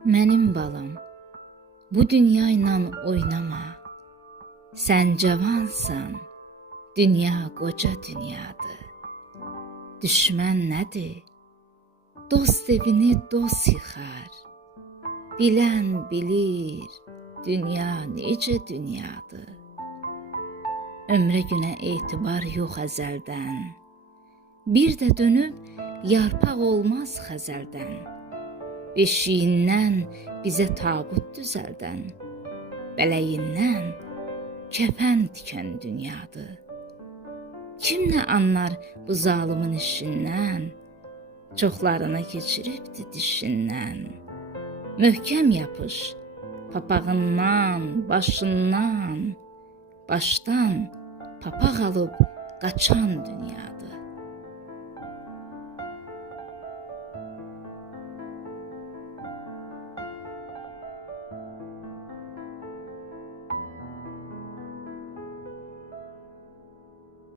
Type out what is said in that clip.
Mənim balam, bu dünya ilə oynama. Sən cavansan, dünya qoca dünyadır. Düşmən nədir? Dost evini dost yıxar. Bilən bilir, dünya necə dünyadır. Ömrə günə etibar yox əzəldən. Bir də dönüb yarpaq olmaz xəzəldən. Beşiyindən bizə tabut düzəldən. Bələyindən kəfən tikən dünyadır. Kim nə anlar bu zalımın işindən? Çoxlarına keçiribdi dişindən. Möhkəm yapış, papağından, başından. Başdan papaq alıb qaçan dünyadır.